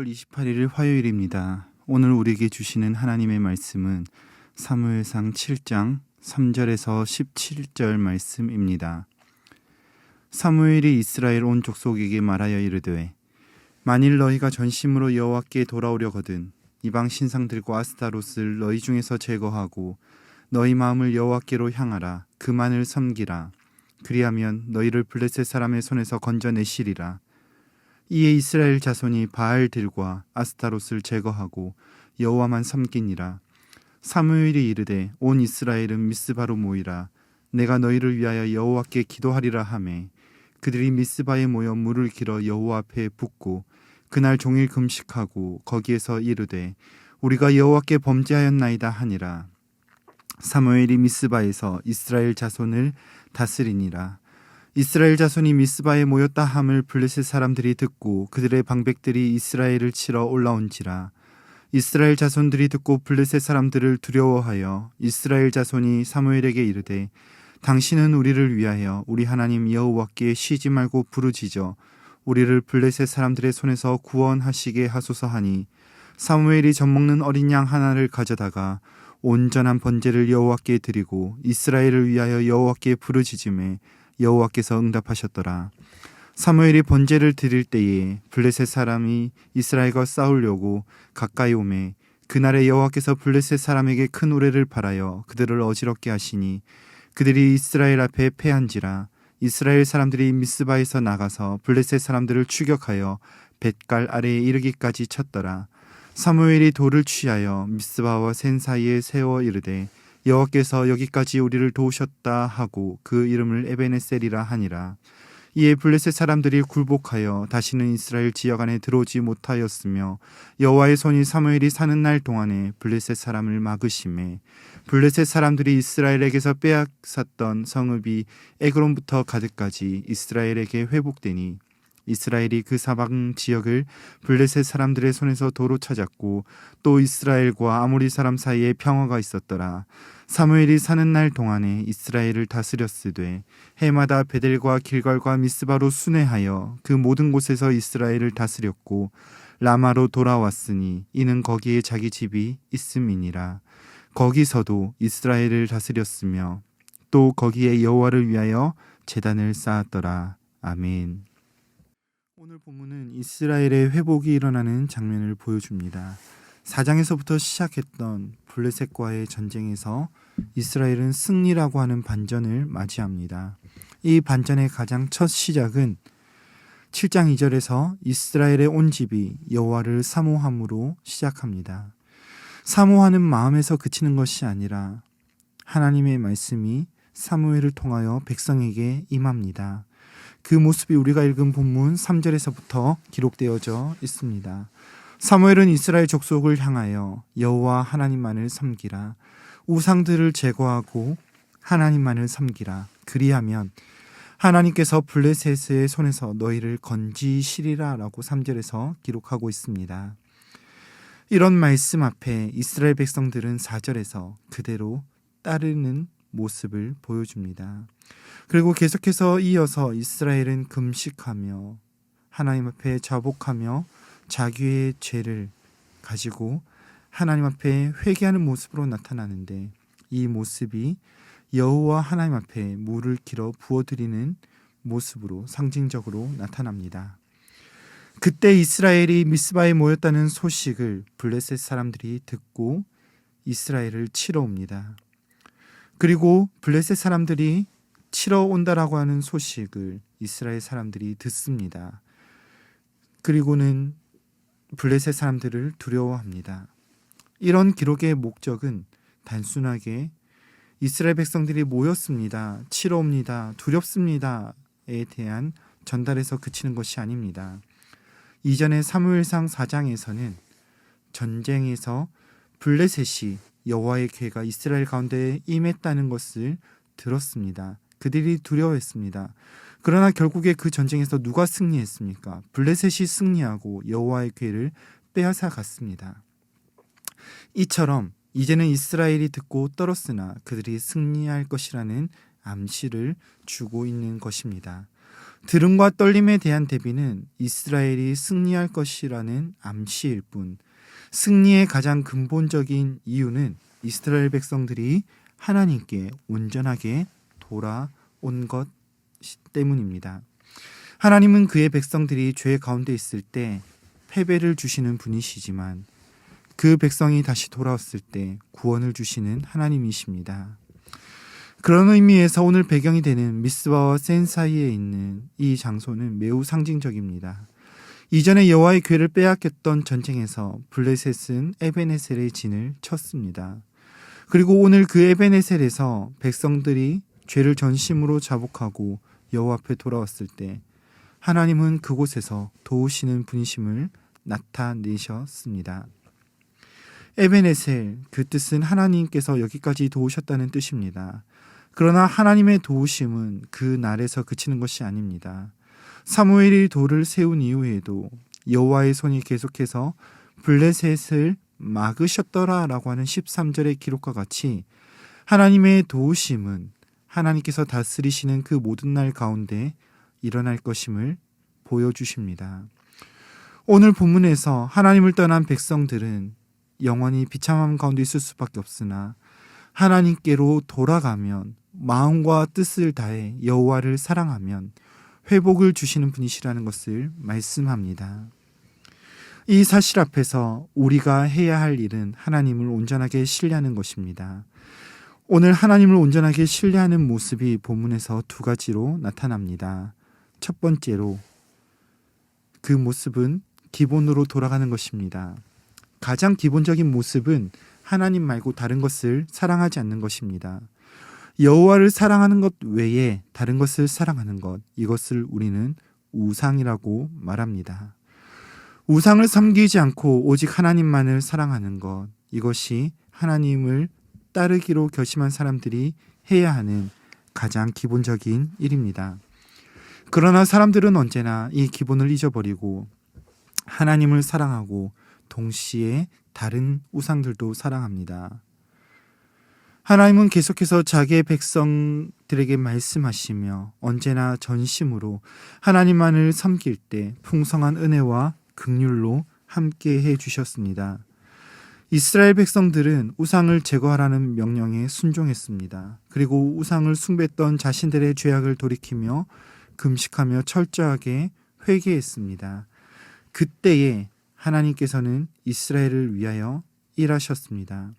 5월 28일 화요일입니다. 오늘 우리에게 주시는 하나님의 말씀은 사무엘상 7장 3절에서 17절 말씀입니다. 사무엘이 이스라엘 온 족속에게 말하여 이르되 만일 너희가 전심으로 여호와께 돌아오려거든 이방 신상들과 아스타롯을 너희 중에서 제거하고 너희 마음을 여호와께로 향하라. 그만을 섬기라. 그리하면 너희를 블레셋 사람의 손에서 건져내시리라. 이에 이스라엘 자손이 바알들과 아스타롯을 제거하고 여호와만 섬기니라. 사무엘이 이르되 온 이스라엘은 미스바로 모이라. 내가 너희를 위하여 여호와께 기도하리라 하매 그들이 미스바에 모여 물을 길어 여호와 앞에 붓고 그날 종일 금식하고 거기에서 이르되 우리가 여호와께 범죄하였나이다 하니라. 사무엘이 미스바에서 이스라엘 자손을 다스리니라. 이스라엘 자손이 미스바에 모였다 함을 블레셋 사람들이 듣고 그들의 방백들이 이스라엘을 치러 올라온지라. 이스라엘 자손들이 듣고 블레셋 사람들을 두려워하여 이스라엘 자손이 사무엘에게 이르되 당신은 우리를 위하여 우리 하나님 여호와께 쉬지 말고 부르짖어 우리를 블레셋 사람들의 손에서 구원하시게 하소서 하니 사무엘이 젖먹는 어린 양 하나를 가져다가 온전한 번제를 여호와께 드리고 이스라엘을 위하여 여호와께 부르짖음에 여호와께서 응답하셨더라. 사무엘이 번제를 드릴 때에 블레셋 사람이 이스라엘과 싸우려고 가까이 오매 그날에 여호와께서 블레셋 사람에게 큰 우레를 발하여 그들을 어지럽게 하시니 그들이 이스라엘 앞에 패한지라. 이스라엘 사람들이 미스바에서 나가서 블레셋 사람들을 추격하여 뱃갈 아래에 이르기까지 쳤더라. 사무엘이 돌을 취하여 미스바와 센 사이에 세워 이르되 여호와께서 여기까지 우리를 도우셨다 하고 그 이름을 에베네셀이라 하니라. 이에 블레셋 사람들이 굴복하여 다시는 이스라엘 지역 안에 들어오지 못하였으며 여호와의 손이 사무엘이 사는 날 동안에 블레셋 사람을 막으심에 블레셋 사람들이 이스라엘에게서 빼앗았던 성읍이 에그론부터 가드까지 이스라엘에게 회복되니 이스라엘이 그 사방 지역을 블레셋 사람들의 손에서 도로 찾았고 또 이스라엘과 아모리 사람 사이에 평화가 있었더라. 사무엘이 사는 날 동안에 이스라엘을 다스렸으되 해마다 베델과 길갈과 미스바로 순회하여 그 모든 곳에서 이스라엘을 다스렸고 라마로 돌아왔으니 이는 거기에 자기 집이 있음이니라. 거기서도 이스라엘을 다스렸으며 또 거기에 여호와를 위하여 제단을 쌓았더라. 아멘. 오늘 본문은 이스라엘의 회복이 일어나는 장면을 보여줍니다. 4장에서부터 시작했던 블레셋과의 전쟁에서 이스라엘은 승리라고 하는 반전을 맞이합니다. 이 반전의 가장 첫 시작은 7장 2절에서 이스라엘의 온 집이 여호와를 사모함으로 시작합니다. 사모하는 마음에서 그치는 것이 아니라 하나님의 말씀이 사무엘을 통하여 백성에게 임합니다. 그 모습이 우리가 읽은 본문 3절에서부터 기록되어져 있습니다. 사무엘은 이스라엘 족속을 향하여 여호와 하나님만을 섬기라. 우상들을 제거하고 하나님만을 섬기라. 그리하면 하나님께서 블레셋의 손에서 너희를 건지시리라 라고 3절에서 기록하고 있습니다. 이런 말씀 앞에 이스라엘 백성들은 4절에서 그대로 따르는 모습을 보여줍니다. 그리고 계속해서 이어서 이스라엘은 금식하며 하나님 앞에 자복하며 자기의 죄를 가지고 하나님 앞에 회개하는 모습으로 나타나는데 이 모습이 여호와 하나님 앞에 물을 길어 부어드리는 모습으로 상징적으로 나타납니다. 그때 이스라엘이 미스바에 모였다는 소식을 블레셋 사람들이 듣고 이스라엘을 치러 옵니다. 그리고 블레셋 사람들이 치러 온다라고 하는 소식을 이스라엘 사람들이 듣습니다. 그리고는 블레셋 사람들을 두려워합니다. 이런 기록의 목적은 단순하게 이스라엘 백성들이 모였습니다. 치러 옵니다. 두렵습니다에 대한 전달에서 그치는 것이 아닙니다. 이전에 사무엘상 4장에서는 전쟁에서 블레셋이 여호와의 괴가 이스라엘 가운데 임했다는 것을 들었습니다. 그들이 두려워했습니다. 그러나 결국에 그 전쟁에서 누가 승리했습니까? 블레셋이 승리하고 여호와의 괴를 빼앗아 갔습니다. 이처럼 이제는 이스라엘이 듣고 떨었으나 그들이 승리할 것이라는 암시를 주고 있는 것입니다. 들음과 떨림에 대한 대비는 이스라엘이 승리할 것이라는 암시일 뿐, 승리의 가장 근본적인 이유는 이스라엘 백성들이 하나님께 온전하게 돌아온 것 때문입니다. 하나님은 그의 백성들이 죄 가운데 있을 때 패배를 주시는 분이시지만 그 백성이 다시 돌아왔을 때 구원을 주시는 하나님이십니다. 그런 의미에서 오늘 배경이 되는 미스바와 센 사이에 있는 이 장소는 매우 상징적입니다. 이전에 여호와의 궤를 빼앗겼던 전쟁에서 블레셋은 에벤에셀의 진을 쳤습니다. 그리고 오늘 그 에벤에셀에서 백성들이 죄를 전심으로 자복하고 여호와 앞에 돌아왔을 때 하나님은 그곳에서 도우시는 분이심을 나타내셨습니다. 에벤에셀, 그 뜻은 하나님께서 여기까지 도우셨다는 뜻입니다. 그러나 하나님의 도우심은 그 날에서 그치는 것이 아닙니다. 사무엘이 돌을 세운 이후에도 여호와의 손이 계속해서 블레셋을 막으셨더라라고 하는 13절의 기록과 같이 하나님의 도우심은 하나님께서 다스리시는 그 모든 날 가운데 일어날 것임을 보여주십니다. 오늘 본문에서 하나님을 떠난 백성들은 영원히 비참함 가운데 있을 수밖에 없으나 하나님께로 돌아가면 마음과 뜻을 다해 여호와를 사랑하면 회복을 주시는 분이시라는 것을 말씀합니다. 이 사실 앞에서 우리가 해야 할 일은 하나님을 온전하게 신뢰하는 것입니다. 오늘 하나님을 온전하게 신뢰하는 모습이 본문에서 두 가지로 나타납니다. 첫 번째로 그 모습은 기본으로 돌아가는 것입니다. 가장 기본적인 모습은 하나님 말고 다른 것을 사랑하지 않는 것입니다. 여호와를 사랑하는 것 외에 다른 것을 사랑하는 것, 이것을 우리는 우상이라고 말합니다. 우상을 섬기지 않고 오직 하나님만을 사랑하는 것, 이것이 하나님을 따르기로 결심한 사람들이 해야 하는 가장 기본적인 일입니다. 그러나 사람들은 언제나 이 기본을 잊어버리고 하나님을 사랑하고 동시에 다른 우상들도 사랑합니다. 하나님은 계속해서 자기의 백성들에게 말씀하시며 언제나 전심으로 하나님만을 섬길 때 풍성한 은혜와 긍휼로 함께 해 주셨습니다. 이스라엘 백성들은 우상을 제거하라는 명령에 순종했습니다. 그리고 우상을 숭배했던 자신들의 죄악을 돌이키며 금식하며 철저하게 회개했습니다. 그때에 하나님께서는 이스라엘을 위하여 일하셨습니다.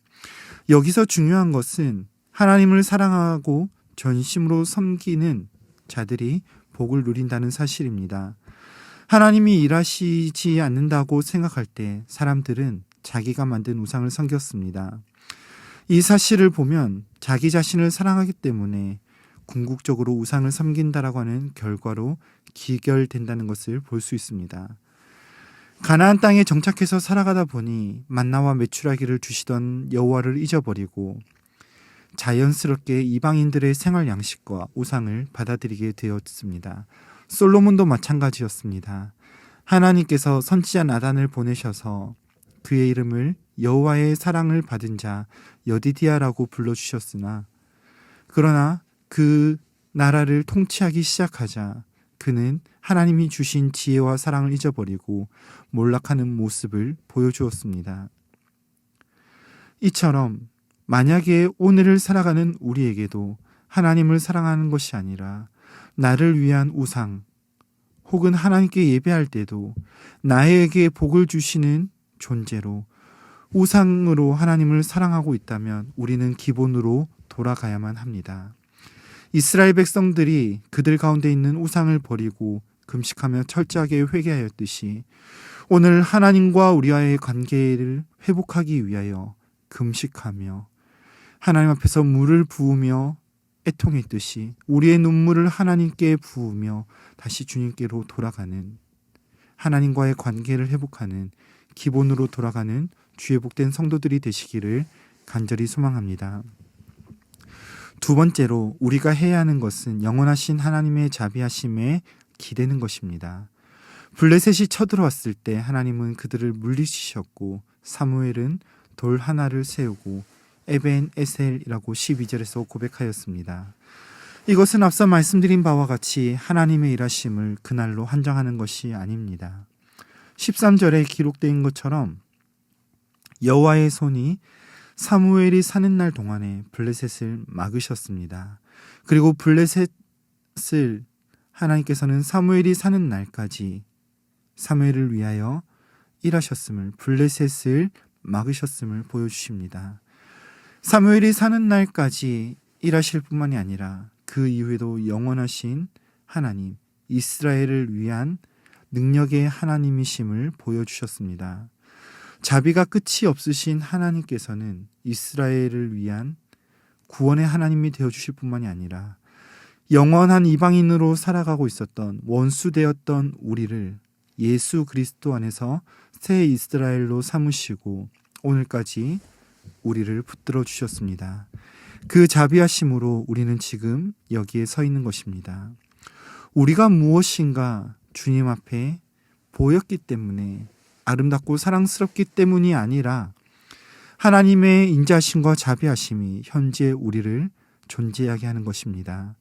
여기서 중요한 것은 하나님을 사랑하고 전심으로 섬기는 자들이 복을 누린다는 사실입니다. 하나님이 일하시지 않는다고 생각할 때 사람들은 자기가 만든 우상을 섬겼습니다. 이 사실을 보면 자기 자신을 사랑하기 때문에 궁극적으로 우상을 섬긴다라고 하는 결과로 기결된다는 것을 볼 수 있습니다. 가나안 땅에 정착해서 살아가다 보니 만나와 메추라기를 주시던 여호와를 잊어버리고 자연스럽게 이방인들의 생활 양식과 우상을 받아들이게 되었습니다. 솔로몬도 마찬가지였습니다. 하나님께서 선지자 나단을 보내셔서 그의 이름을 여호와의 사랑을 받은 자 여디디아라고 불러주셨으나 그러나 그 나라를 통치하기 시작하자 그는 하나님이 주신 지혜와 사랑을 잊어버리고 몰락하는 모습을 보여주었습니다. 이처럼 만약에 오늘을 살아가는 우리에게도 하나님을 사랑하는 것이 아니라 나를 위한 우상 혹은 하나님께 예배할 때도 나에게 복을 주시는 존재로 우상으로 하나님을 사랑하고 있다면 우리는 기본으로 돌아가야만 합니다. 이스라엘 백성들이 그들 가운데 있는 우상을 버리고 금식하며 철저하게 회개하였듯이 오늘 하나님과 우리와의 관계를 회복하기 위하여 금식하며 하나님 앞에서 물을 부으며 애통했듯이 우리의 눈물을 하나님께 부으며 다시 주님께로 돌아가는 하나님과의 관계를 회복하는 기본으로 돌아가는 주의 복된 성도들이 되시기를 간절히 소망합니다. 두 번째로 우리가 해야 하는 것은 영원하신 하나님의 자비하심에 기대는 것입니다. 블레셋이 쳐들어왔을 때 하나님은 그들을 물리치셨고 사무엘은 돌 하나를 세우고 에벤 에셀이라고 12절에서 고백하였습니다. 이것은 앞서 말씀드린 바와 같이 하나님의 일하심을 그날로 한정하는 것이 아닙니다. 13절에 기록된 것처럼 여호와의 손이 사무엘이 사는 날 동안에 블레셋을 막으셨습니다. 그리고 블레셋을 하나님께서는 사무엘이 사는 날까지 사무엘을 위하여 일하셨음을, 블레셋을 막으셨음을 보여주십니다. 사무엘이 사는 날까지 일하실 뿐만이 아니라 그 이후에도 영원하신 하나님, 이스라엘을 위한 능력의 하나님이심을 보여주셨습니다. 자비가 끝이 없으신 하나님께서는 이스라엘을 위한 구원의 하나님이 되어주실 뿐만이 아니라 영원한 이방인으로 살아가고 있었던 원수되었던 우리를 예수 그리스도 안에서 새 이스라엘로 삼으시고 오늘까지 우리를 붙들어 주셨습니다. 그 자비하심으로 우리는 지금 여기에 서 있는 것입니다. 우리가 무엇인가 주님 앞에 보였기 때문에, 아름답고 사랑스럽기 때문이 아니라 하나님의 인자하심과 자비하심이 현재 우리를 존재하게 하는 것입니다.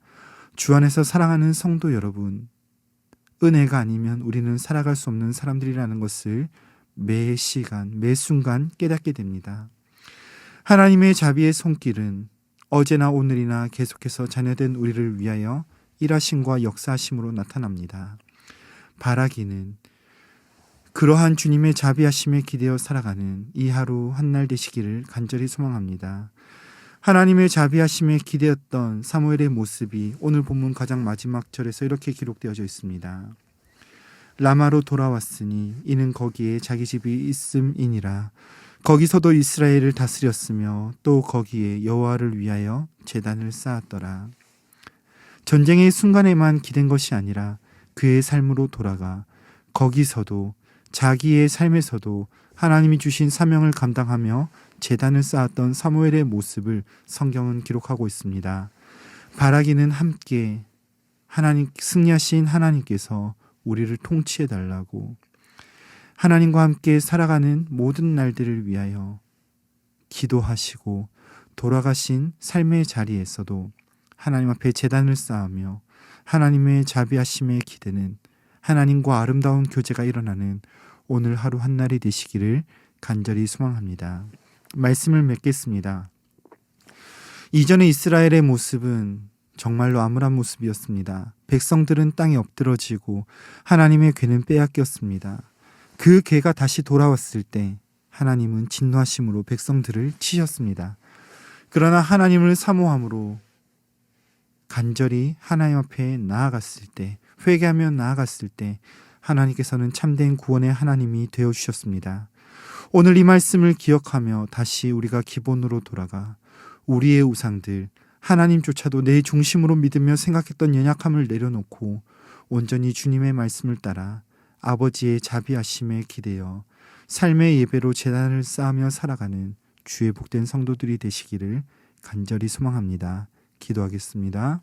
주 안에서 사랑하는 성도 여러분, 은혜가 아니면 우리는 살아갈 수 없는 사람들이라는 것을 매 시간, 매 순간 깨닫게 됩니다. 하나님의 자비의 손길은 어제나 오늘이나 계속해서 자녀된 우리를 위하여 일하심과 역사하심으로 나타납니다. 바라기는 그러한 주님의 자비하심에 기대어 살아가는 이 하루 한날 되시기를 간절히 소망합니다. 하나님의 자비하심에 기대었던 사무엘의 모습이 오늘 본문 가장 마지막 절에서 이렇게 기록되어져 있습니다. 라마로 돌아왔으니 이는 거기에 자기 집이 있음이니라. 거기서도 이스라엘을 다스렸으며 또 거기에 여호와를 위하여 제단을 쌓았더라. 전쟁의 순간에만 기댄 것이 아니라 그의 삶으로 돌아가 거기서도 자기의 삶에서도 하나님이 주신 사명을 감당하며 제단을 쌓았던 사무엘의 모습을 성경은 기록하고 있습니다. 바라기는 함께 하나님, 승리하신 하나님께서 우리를 통치해 달라고, 하나님과 함께 살아가는 모든 날들을 위하여 기도하시고 돌아가신 삶의 자리에서도 하나님 앞에 제단을 쌓으며 하나님의 자비하심에 기대는, 하나님과 아름다운 교제가 일어나는 오늘 하루 한날이 되시기를 간절히 소망합니다. 말씀을 맺겠습니다. 이전의 이스라엘의 모습은 정말로 암울한 모습이었습니다. 백성들은 땅에 엎드러지고 하나님의 궤는 빼앗겼습니다. 그 궤가 다시 돌아왔을 때 하나님은 진노하심으로 백성들을 치셨습니다. 그러나 하나님을 사모함으로 간절히 하나님 앞에 나아갔을 때, 회개하며 나아갔을 때 하나님께서는 참된 구원의 하나님이 되어주셨습니다. 오늘 이 말씀을 기억하며 다시 우리가 기본으로 돌아가 우리의 우상들, 하나님조차도 내 중심으로 믿으며 생각했던 연약함을 내려놓고 온전히 주님의 말씀을 따라 아버지의 자비하심에 기대어 삶의 예배로 제단을 쌓으며 살아가는 주의 복된 성도들이 되시기를 간절히 소망합니다. 기도하겠습니다.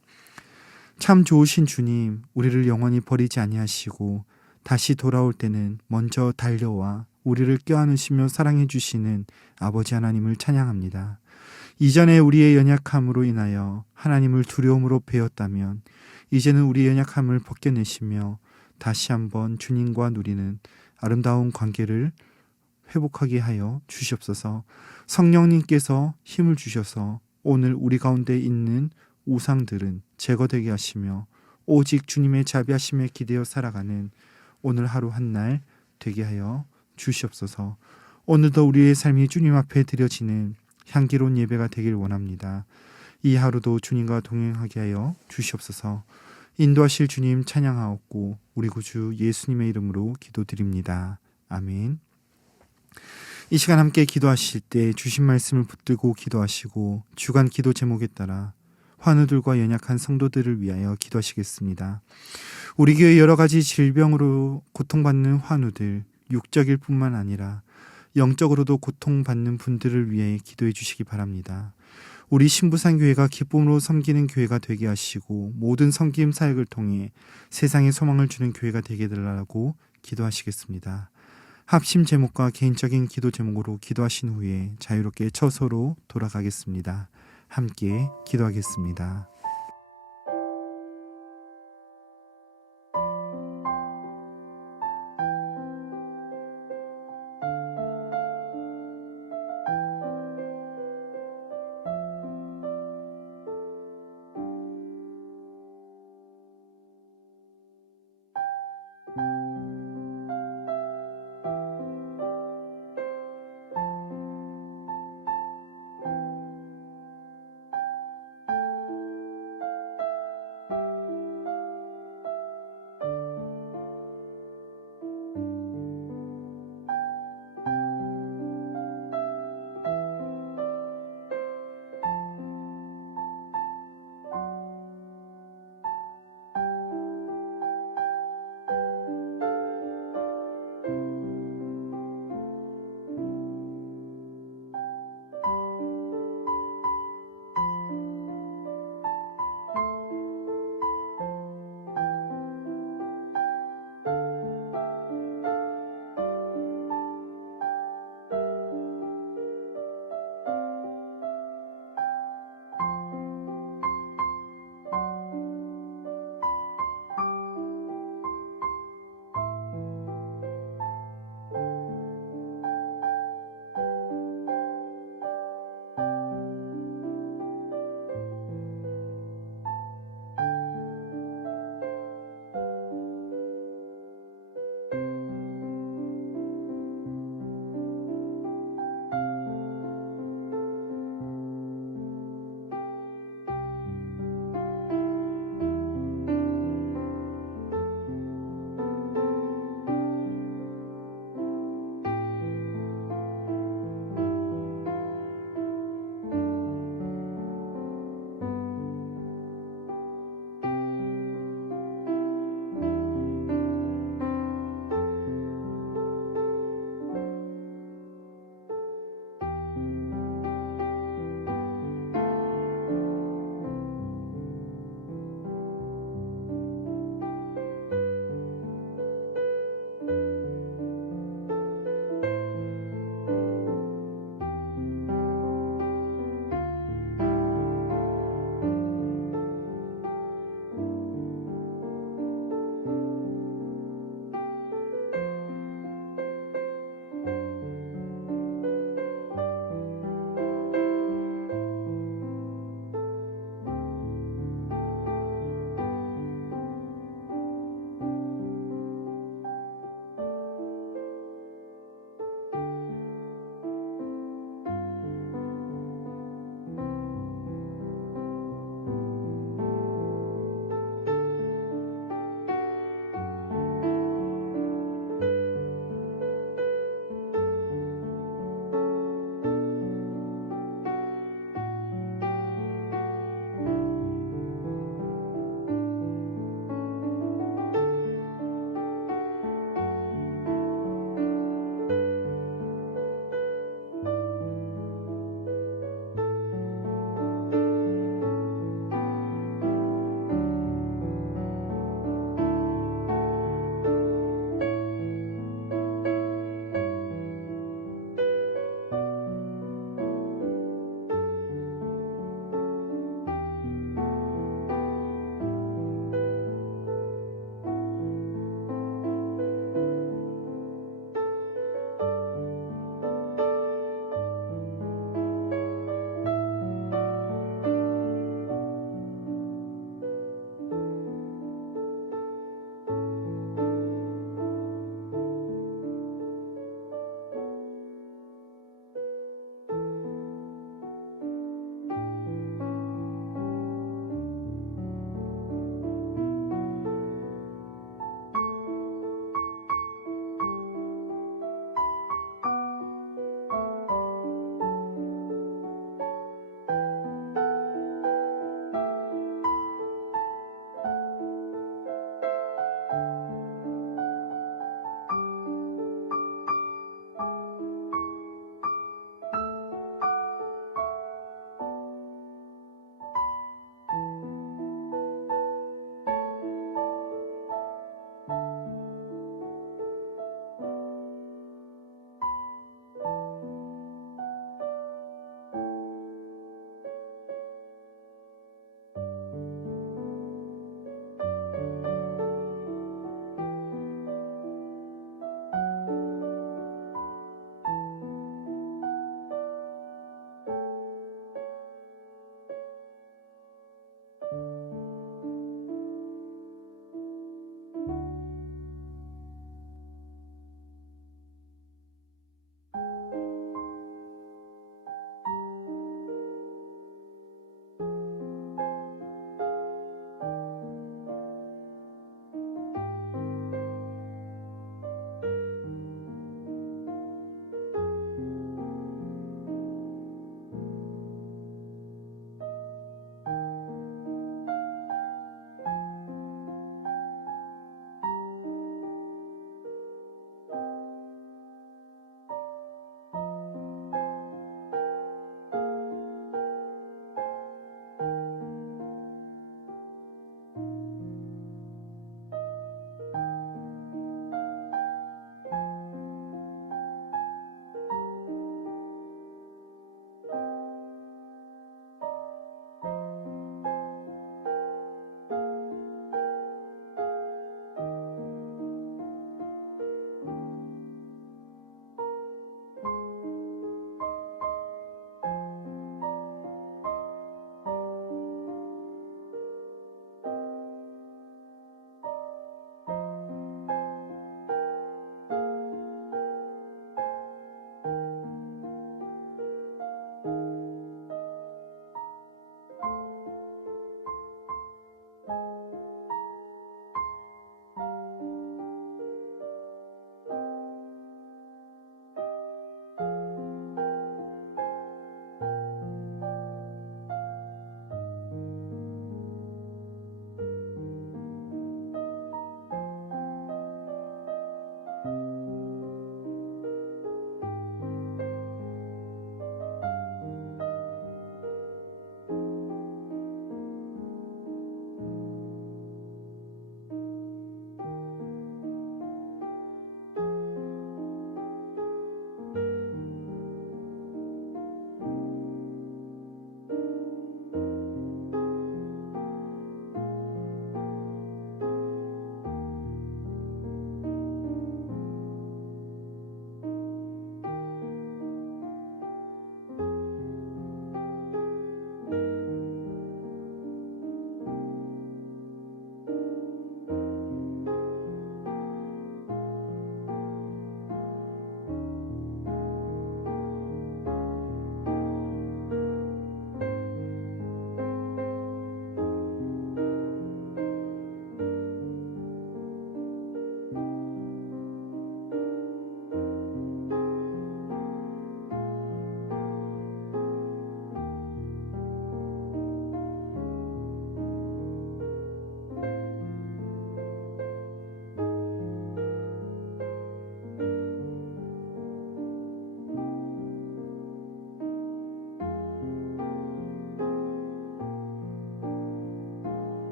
참 좋으신 주님, 우리를 영원히 버리지 아니하시고 다시 돌아올 때는 먼저 달려와 우리를 껴안으시며 사랑해 주시는 아버지 하나님을 찬양합니다. 이전에 우리의 연약함으로 인하여 하나님을 두려움으로 배웠다면 이제는 우리의 연약함을 벗겨내시며 다시 한번 주님과 누리는 아름다운 관계를 회복하게 하여 주시옵소서. 성령님께서 힘을 주셔서 오늘 우리 가운데 있는 우상들은 제거되게 하시며 오직 주님의 자비하심에 기대어 살아가는 오늘 하루 한날 되게 하여 주시옵소서. 오늘도 우리의 삶이 주님 앞에 드려지는 향기로운 예배가 되길 원합니다. 이 하루도 주님과 동행하게 하여 주시옵소서. 인도하실 주님 찬양하옵고 우리 구주 예수님의 이름으로 기도드립니다. 아멘. 이 시간 함께 기도하실 때 주신 말씀을 붙들고 기도하시고 주간 기도 제목에 따라 환우들과 연약한 성도들을 위하여 기도하시겠습니다. 우리 교회 여러 가지 질병으로 고통받는 환우들, 육적일 뿐만 아니라 영적으로도 고통받는 분들을 위해 기도해 주시기 바랍니다. 우리 신부산교회가 기쁨으로 섬기는 교회가 되게 하시고 모든 섬김 사역을 통해 세상에 소망을 주는 교회가 되게 달라고 기도하시겠습니다. 합심 제목과 개인적인 기도 제목으로 기도하신 후에 자유롭게 처소로 돌아가겠습니다. 함께 기도하겠습니다.